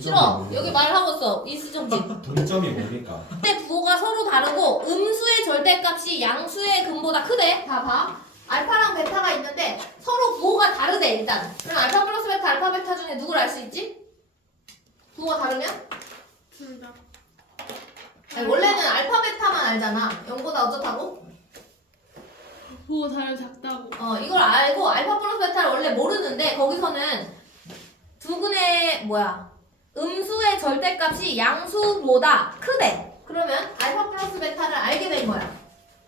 싫어. 여기 말하고 있어. 이수정지. 동점이 뭡니까? 근데 부호가 서로 다르고 음수의 절대값이 양수의 근보다 크대. 봐봐. 알파랑 베타가 있는데 서로 부호가 다르대 일단. 그럼 알파 플러스 베타, 알파 베타 중에 누굴 알 수 있지? 부호가 다르면? 둘 다. 아니, 원래는 알파 베타만 알잖아. 0보다 어쩌다고? 보고 다른 작다고. 어 이걸 알고 알파 플러스 베타를 원래 모르는데 거기서는 두근의 뭐야 음수의 절대값이 양수보다 크대. 그러면 알파 플러스 베타를 알게 된 거야.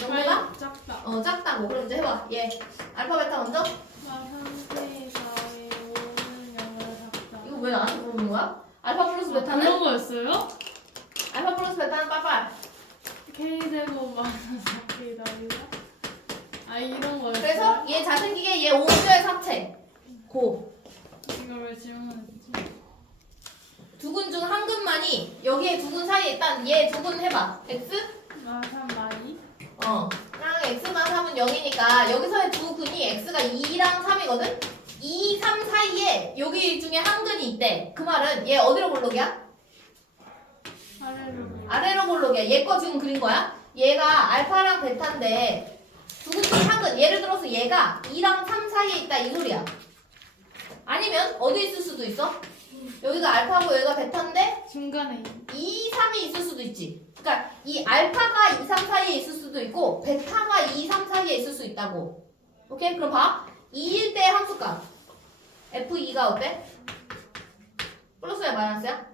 영배가 발 작다. 어 작다고. 그럼 이제 해봐. 얘 알파 베타 먼저. 마 3대 4의 5는 0보다 작다. 이거 왜 나한테 물어보는 거야? 알파 플러스 아, 베타는 그런 거였어요? 알파 플러스 베타는 빠빠. K 제곱 마이너스 K 나이가? 아 이런 거였어요? 그래서 얘 잘생기게 얘 5조의 삭제. 고. 이걸 왜 질문했지? 두근 중 한 근만이 여기에 두근 사이에 일단 얘 두근 해봐. x 마3 마이? 어. 랑 x만 3은 0이니까 여기서의 두 근이 x가 2랑 3이거든? 2, 3 사이에 여기 중에 한 근이 있대. 그 말은 얘 어디로 볼록이야? 아래로. 아래로 볼록이야. 얘 거 지금 그린 거야? 얘가 알파랑 베타인데 두근 중에 한 근. 예를 들어서 얘가 2랑 3 사이에 있다 이 소리야. 아니면 어디 있을 수도 있어? 여기가 알파고 여기가 베타인데 중간에 있는. 2, 3이 있을 수도 있지. 그러니까 이 알파가 2, 3 사이에 있을 수도 있고 베타가 2, 3 사이에 있을 수 있다고. 오케이? 그럼 봐. 2일 때 함수값. F2가 어때? 플러스야 마이너스야?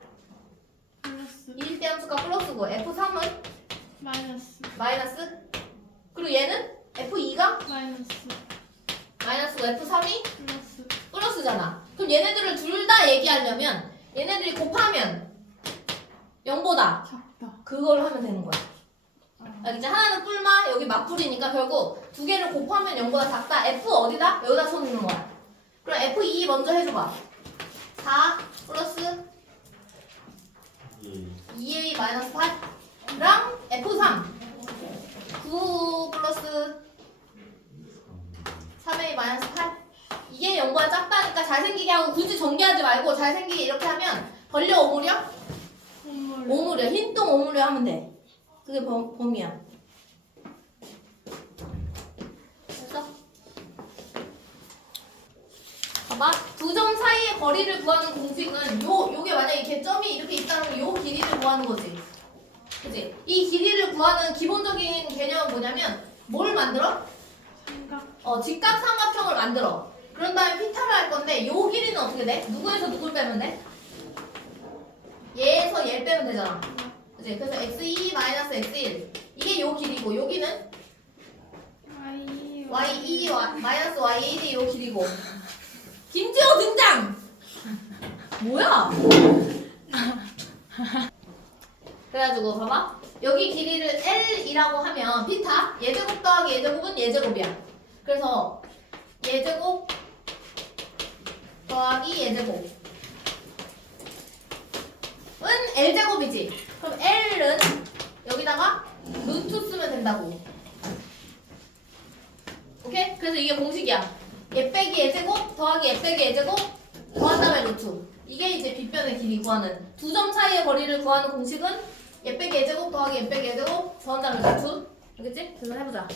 플러스. 2일 때 함수값 플러스고 F3은 마이너스. 마이너스? 그리고 얘는 F2가 마이너스. 마이너스고 F3이 플러스. 플러스잖아. 그럼 얘네들을 둘 다 얘기하려면 얘네들이 곱하면 0보다 작다. 그걸 하면 되는 거야. 아. 알겠지? 하나는 뿔마, 여기 맞뿔이니까 결국 두 개를 곱하면 0보다 작다. F 어디다? 여기다 쳐놓는 거야. 그럼 F2 먼저 해줘봐. 4 플러스 이 2A 마이너스 8랑 F3 9 플러스 3A 마이너스 8 이게 0보다 작다니까 잘생기게 하고 굳이 전개하지 말고 잘생기게 이렇게 하면 벌려 오므려? 오므려 흰똥 오므려 하면 돼 그게 범, 범위야 됐어? 봐봐 두 점 사이의 거리를 구하는 공식은 요 요게 만약에 개점이 이렇게 있다면 요 길이를 구하는 거지 그지? 이 길이를 구하는 기본적인 개념은 뭐냐면 뭘 만들어? 삼각. 어 직각 삼각형을 만들어 그런 다음에 피타를 할 건데 요 길이는 어떻게 돼? 누구에서 누굴 빼면 돼? 얘에서 얘를 빼면 되잖아 그치? 그래서 x2 마이너스 x1 이게 요 길이고 여기는 Y. y2 와- 마이너스 y1이 요 길이고 김지호 등장! 뭐야? 그래가지고 봐봐 여기 길이를 L이라고 하면 피타 예제곱 더하기 예제곱은 예제곱이야 그래서 예제곱 더하기 예제곱은 L제곱이지? 그럼 L은 여기다가 루트 쓰면 된다고. 오케이? 그래서 이게 공식이야. 얘 빼기 예제곱 더하기 얘 빼기 예제곱 더한 다음에 루트. 이게 이제 빗변의 길이 구하는 두 점 사이의 거리를 구하는 공식은 얘 빼기 예제곱 더하기 얘 빼기 예제곱 더한 다음에 루트. 알겠지? 그래서 해보자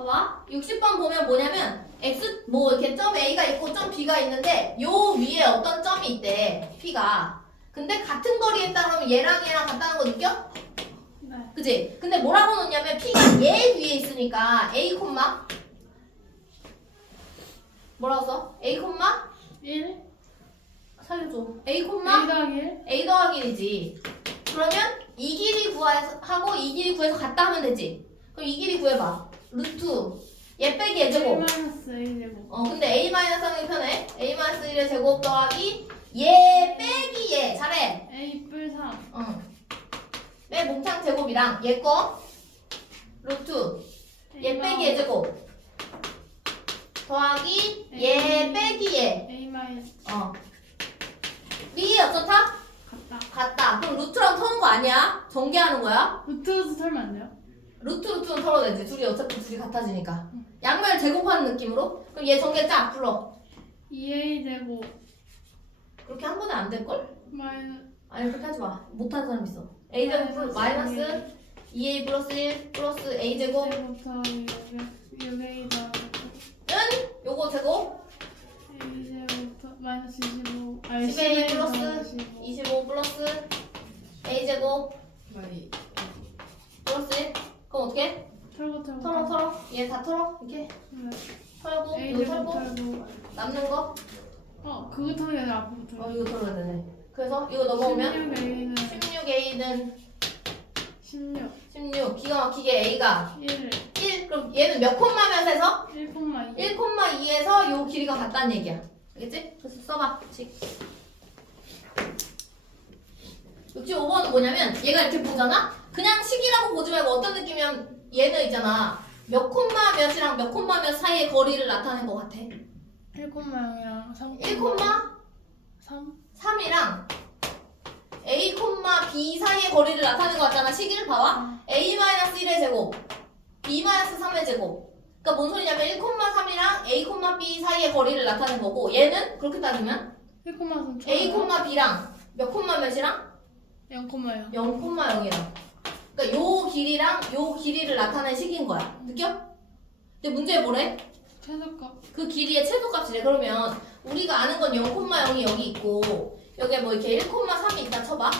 봐봐 60번 보면 뭐냐면 x 뭐 이렇게 점 a가 있고 점 b가 있는데 요 위에 어떤 점이 있대 p가 근데 같은 거리에 그러면 얘랑 얘랑 같다는 거 느껴? 네. 그지? 근데 뭐라고 놓냐면 P가 얘 위에 있으니까 A 콤마 뭐라고 써? A 콤마 1. 살려줘 A 콤마 1 더하기 1. A 더하기 1이지 그러면 이 길이 구해서 하고 이 길이 구해서 같다 하면 되지 그럼 이 길이 구해봐 루트 얘 빼기 얘1 제곱 마이너스 A 제곱. 어 근데 A 마이너스 하기 편해 A 마이너스 1의 제곱 더하기 얘 빼기 얘 잘해 A 뿔 3. 응. 내 몽창 제곱이랑 얘거 루트 얘 빼기 얘 제곱 더하기 얘 빼기 얘 A 마이너스 어. 미 어떻다? 같다. 같다. 그럼 루트랑 터는 거 아니야? 전개하는 거야? 루트도 털면 안 돼요? 루트 루트는 털어야 되지. 둘이 어차피 둘이 같아지니까. 양면을 제곱하는 느낌으로? 그럼 얘 전개 쫙 불러. 2A 제곱. 안 될 걸? 마이너스. 아니 그렇게 하지 마. 못하는 사람 있어. A 제곱 플러스 마이너스 2a 플러스 1 플러스 a 제곱. 제곱 더하기 6a 더하기 요거 제곱. 2 제곱 더- 마이너스 25 아니 10a 10a 플러스 더하기 15 25 플러스 a 제곱. 많이. 플러스 1 그럼 어떻게? 털고 털고 털어 털어 얘 다 털어 이렇게 네. 털고 a 이거 제곱 털고 털고 남는 거? 어 그거 게 아니라 앞으로 어 털고 이거 털어야 되네 그래서 이거 넘어오면 16a는 16a는 16 16 기가 막히게 a가 1 1 그럼 얘는 몇 콤마면서 1,2 1,2에서 요 길이가 같다는 얘기야. 알겠지? 그래서 써봐. 식. 65번은 뭐냐면 얘가 이렇게 보잖아? 그냥 식이라고 보지 말고 어떤 느낌이면 얘는 있잖아. 몇 콤마 몇이랑 몇 콤마 몇 사이의 거리를 나타낸 것 같아. 1,0이랑 3 1 콤마 3 3이랑 a 콤마 b 사이의 거리를 나타낸 것 같잖아. 식을 봐봐. a 마이너스 1의 제곱, b 마이너스 3의 제곱. 그러니까 뭔 소리냐면 1,3이랑 a, b 사이의 거리를 나타낸 거고 얘는 그렇게 따지면 1,3 a, b랑 몇 콤마 몇이랑 0,0 0,0이랑 그러니까 요 길이랑 요 길이를 나타낸 식인 거야. 느껴? 근데 문제에 뭐래? 최소값 그 길이의 최소값이래. 그러면 우리가 아는 건 0,0이 여기 있고 여기에 뭐 이렇게 1,3이 있다 쳐봐.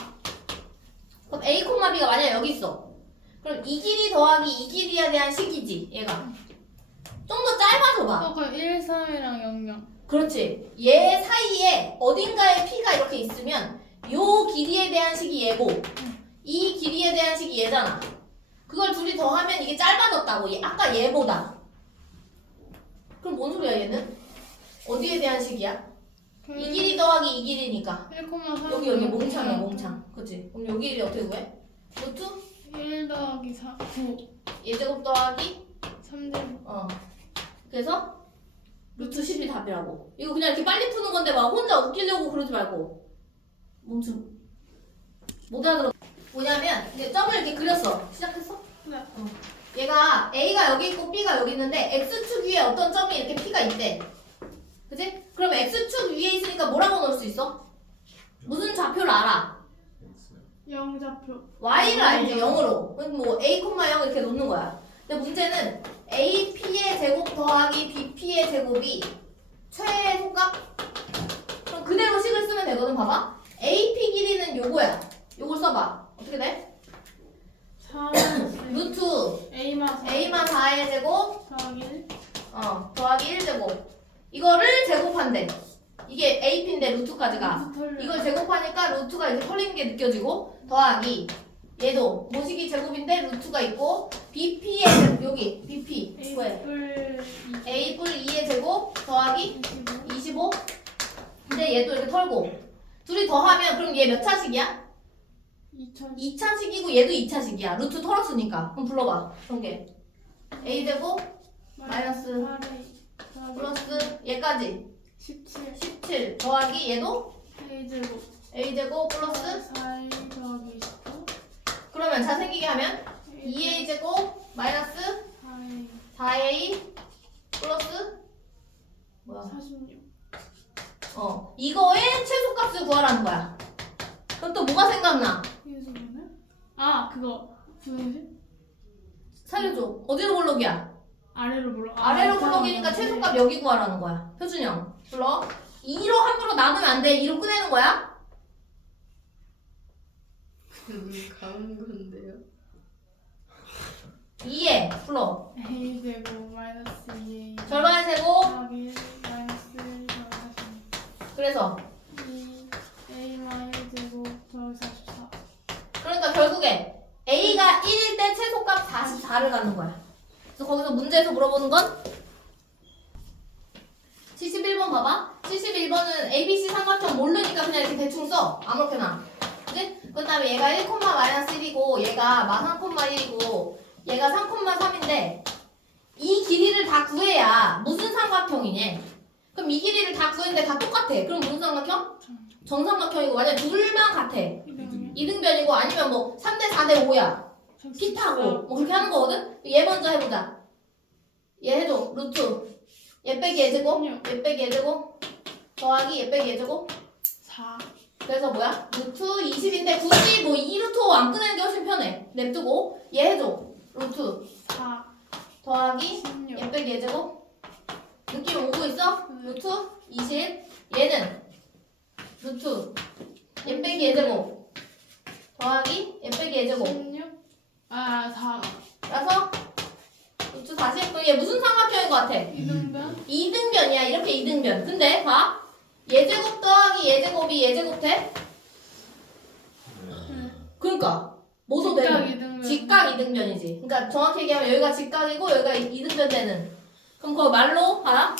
그럼 a, b가 만약 여기 있어. 그럼 이 길이 더하기 이 길이에 대한 식이지 얘가. 좀 더 짧아져 봐. 어 그럼 1, 3이랑 0, 0 그렇지. 얘 사이에 어딘가에 p가 이렇게 있으면 요 길이에 대한 식이 얘고 이 길이에 대한 식이 얘잖아. 그걸 둘이 더하면 이게 짧아졌다고. 얘, 아까 얘보다. 그럼 뭔 소리야 얘는? 어디에 대한 식이야? 이 길이 더하기 이 길이니까. 1,3 여기 여기 몽창이야 몽창. 그치? 그럼 여기 길이 어떻게 구해? 루트 1 더하기 4 9 예제곱 더하기 3제곱 어. 그래서 루트 10이 답이라고. 이거 그냥 이렇게 빨리 푸는 건데 막 혼자 웃기려고 그러지 말고. 멈춤. 못 알아들어. 뭐냐면 이제 점을 이렇게 그렸어. 시작했어? 네. 어. 얘가 A가 여기 있고 B가 여기 있는데 X축 위에 어떤 점이 이렇게 P가 있대. 그지? 그럼 X축 위에 있으니까 뭐라고 넣을 수 있어? 무슨 좌표를 알아? 0좌표 y를 알지 0으로 그럼 뭐 a, 0 이렇게 놓는 거야 근데 문제는 ap의 제곱 더하기 bp의 제곱이 최소값 그럼 그대로 식을 쓰면 되거든 봐봐 ap 길이는 요거야 요걸 써봐 어떻게 돼? 4 루트. A만 4 a만 4의 제곱. 더하기 1 어 더하기 1제곱. 이거를 제곱한대. 이게 ap인데 루트까지가. 이걸 제곱하니까 루트가 이렇게 털리는 게 느껴지고 더하기. 얘도 모시기 제곱인데 루트가 있고 BP의 제곱 여기 BP A 왜? 뿔 A 뿔 2의 제곱 더하기 25 25 근데 얘도 이렇게 털고. 둘이 더하면 그럼 얘 몇 차식이야? 2000 2차식이고 얘도 2차식이야. 루트 털었으니까. 그럼 불러봐. 전개 A 제곱 마이너스 8A 더하기 플러스 얘까지. 17 17 더하기 얘도 A 제곱. A 제곱 플러스 4A 더하기 19 그러면 잘생기게 하면 2A 제곱. 마이너스 4A 4A 플러스 뭐야? 46 어. 이거의 최소값을 구하라는 거야. 그럼 또 뭐가 생각나? 아 그거 무슨 살려줘. 어디로 볼록이야? 아래로 불러 아래로 볼록이니까 최소값 여기 구하라는 거야. 표준형 불러. 2로 함부로 나누면 안 돼. 2로 꺼내는 거야. 눈 감은 건데요. 2에 불러. A 제곱 마이너스 2A 절반의 제곱. 더하기 1 마이너스 1 더하기 46 그래서 2 A 마이너스 제곱 더하기 44 4를 가는 거야. 그래서 거기서 문제에서 물어보는 건 71번 봐봐. 71번은 ABC 삼각형 모르니까 그냥 이렇게 대충 써. 아무렇게나. 그치? 네? 그 다음에 얘가 1, 마이너스 1이고 얘가 마 3,1이고 얘가 3,3인데 이 길이를 다 구해야 무슨 삼각형이냐. 그럼 이 길이를 다 구했는데 다 똑같아. 그럼 무슨 삼각형? 정삼각형이고 만약 둘만 같아. 이등변이고 아니면 뭐 3대 4대 5야. 핏하고 뭐 그렇게 하는 거거든? 얘 먼저 해보자. 얘 해줘. 루트. 얘 빼기 얘 제곱. 얘 빼기 얘 제곱. 더하기 얘 빼기 얘 제곱. 4 그래서 뭐야? 루트 20인데 굳이 뭐 2루트 5안 꺼내는 게 훨씬 편해. 냅두고 얘 해줘. 루트 4 더하기 16 얘 빼기 얘 제곱. 느낌 오고 있어? 루트 20. 얘는 루트 얘 빼기 얘 제곱. 더하기 얘 빼기 얘 제곱. 16 아4 그래서 루트 40. 그럼 얘 무슨 삼각형인 것 같아? 이등변? 이등변이야. 이렇게 이등변. 근데 봐. 예제곱 더하기 예제곱이 예제곱 돼? 네. 그러니까 뭐도 직각 되는 이등변. 직각 이등변이지. 그러니까 정확히 얘기하면 여기가 직각이고 여기가 이- 이등변 되는. 그럼 그거 말로 봐라.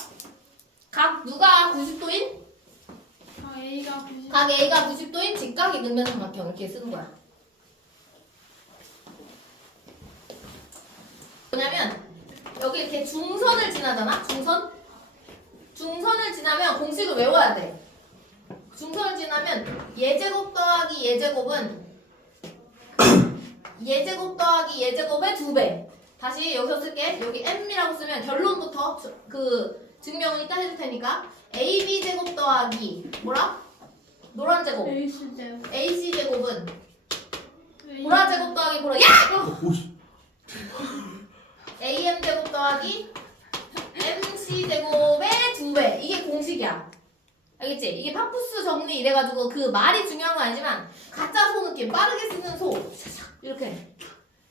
각 누가 90도인? 아 A가 90 각 A가 90도인 직각 이등변 삼각형. 이렇게 쓰는 거야 뭐냐면 여기 이렇게 중선을 지나잖아 중선 중선을 지나면 공식을 외워야 돼 중선을 지나면 예제곱 더하기 예제곱은 예제곱 더하기 예제곱의 두 배. 다시 여기서 쓸게. 여기 m이라고 쓰면 결론부터 저- 그 증명은 이따 해줄 테니까 ab 제곱 더하기 뭐라? 노란 제곱. AC 제곱 ac 제곱은 보라 제곱 더하기 보라. 야! 오씨. am 제곱 더하기 mc 제곱의 두 배. 이게 공식이야. 알겠지? 이게 파푸스 정리 이래가지고 그 말이 중요한 건 아니지만 가짜 소 느낌 빠르게 쓰는 소 이렇게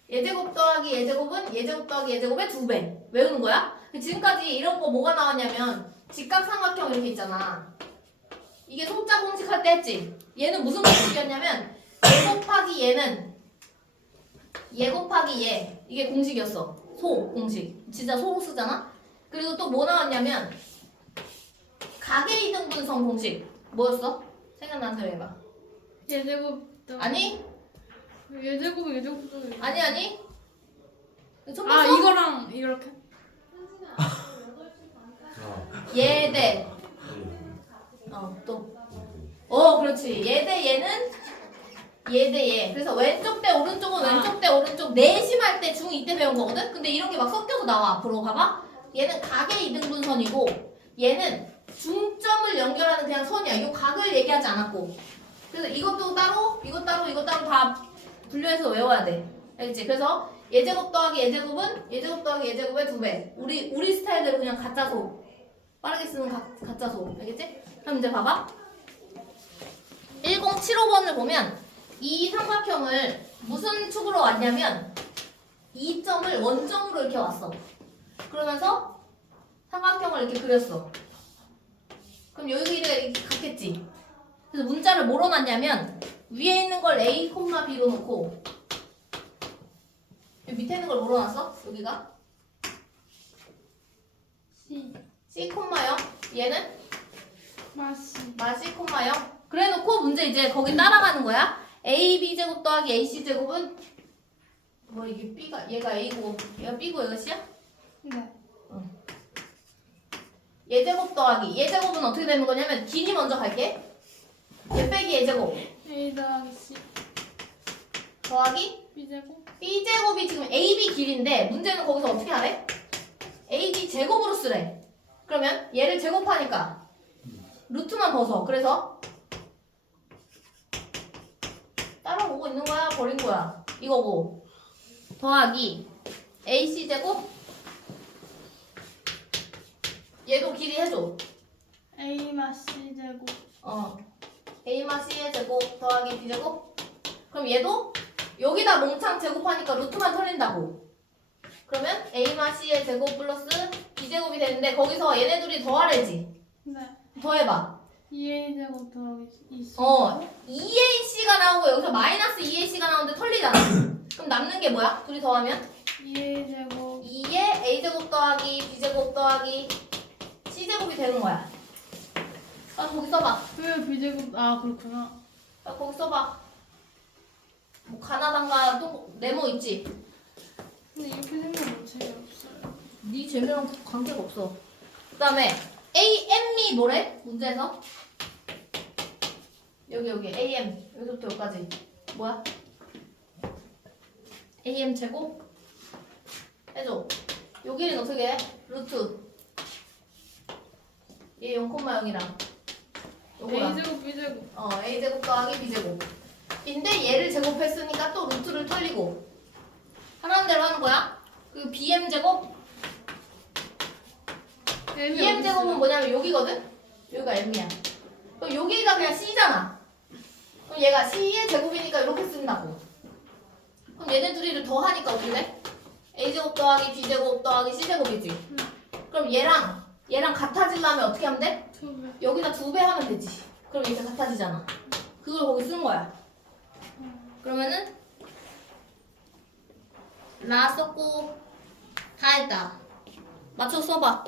예제곱 더하기 예제곱은 예제곱 더하기 예제곱의 두배 외우는 거야? 지금까지 이런 거 뭐가 나왔냐면 직각삼각형 이렇게 있잖아 이게 소자 공식 할 때 했지 얘는 무슨 공식이었냐면 얘 곱하기 얘는 얘 곱하기 얘 이게 공식이었어 소 공식. 진짜 소로 쓰잖아? 그리고 또 뭐 나왔냐면 가계 이등분성 공식. 뭐였어? 생각나는 대로 해봐. 예제곱 더 아니? 예제곱 예제곱 더 아니 아니. 첫아 번째 이거랑 이렇게? 아. 얘대. 네. 어또. 어 그렇지. 얘대 얘는 얘 대 얘. 그래서 왼쪽 대 오른쪽은 아. 왼쪽 대 오른쪽 내심할 때 중2 때 배운 거거든? 근데 이런 게 막 섞여서 나와 앞으로 봐봐 얘는 각의 이등분선이고 얘는 중점을 연결하는 그냥 선이야 이 각을 얘기하지 않았고 그래서 이것도 따로 이것 따로 이것 따로 다 분류해서 외워야 돼 알겠지? 그래서 예제곱 더하기 예제곱은 예제곱 더하기 예제곱의 두 배 우리 우리 스타일대로 그냥 가짜소 빠르게 쓰는 가, 가짜소 알겠지? 그럼 이제 봐봐 1075번을 보면 이 삼각형을 무슨 축으로 왔냐면 이 점을 원점으로 이렇게 왔어. 그러면서 삼각형을 이렇게 그렸어. 그럼 여기가 이렇게 같겠지. 그래서 문자를 뭐로 놨냐면 위에 있는 걸 A, B로 놓고 여기 밑에 있는 걸 뭐로 놨어? 여기가 C C, 0 얘는 마시 마시 콤마 0 그래 놓고 문제 이제 거기 따라가는 거야 a b 제곱 더하기 a c 제곱은? 뭐 이게 b가 얘가 a고 얘가 b고 얘가 c야? 네. 얘 제곱 더하기 얘 제곱은 어떻게 되는 거냐면 길이 먼저 갈게. 얘 빼기 얘 제곱. A 더하기 C. 더하기? B 제곱. B 제곱이 지금 a b 길인데 문제는 거기서 어떻게 하래? a b 제곱으로 쓰래. 그러면 얘를 제곱하니까 루트만 벗어. 그래서 따라오고 있는 거야? 버린 거야? 이거고. 더하기 ac 제곱 얘도 길이 해줘. A 마시 제곱. 어. A 마 c의 제곱 더하기 b 제곱. 그럼 얘도 여기다 몽창 제곱하니까 루트만 털린다고. 그러면 a 마 c의 제곱 플러스 b 제곱이 되는데 거기서 얘네 둘이 더하래지. 네. 더해봐 2A 제곱 더하기 2C 어 2ac가 나오고 여기서 마이너스 2ac가 나오는데 털리잖아 그럼 남는 게 뭐야? 둘이 더하면 2A 제곱 2에 a제곱 더하기 b제곱 더하기 c제곱이 되는 거야 아 거기 써봐 왜 B 제곱 아 그렇구나 야, 거기 써봐. 뭐 가나다인가 또 네모 있지? 근데 이렇게 생각하면 재미없어요 네 재미랑 관계가 없어. 그다음에 AM이 뭐래? 문제에서 여기 여기 AM 여기서부터 여기까지 뭐야? AM 제곱 해줘. 여기는 어떻게 해? 루트 얘 0,0이랑 요거야. A제곱 B제곱 어, a제곱 더하기 b제곱. 인데 얘를 제곱했으니까 또 루트를 털리고 하라는 대로 하는 거야. 그 bm제곱, bm제곱은? 뭐냐면 여기거든? 여기가 m이야. 그럼 여기가 그냥 c잖아. 그럼 얘가 c의 제곱이니까 이렇게 쓴다고. 그럼 얘네 둘이를 더하니까 어떻게 돼? a제곱 더하기 b제곱 더하기 c제곱이지. 그럼 얘랑 얘랑 같아지려면 어떻게 하면 돼? 두 배. 여기다 두 배 하면 되지. 그럼 이렇게 같아지잖아. 그걸 거기 쓴 거야. 그러면은 라 썼고 다 했다. 맞춰 써봐.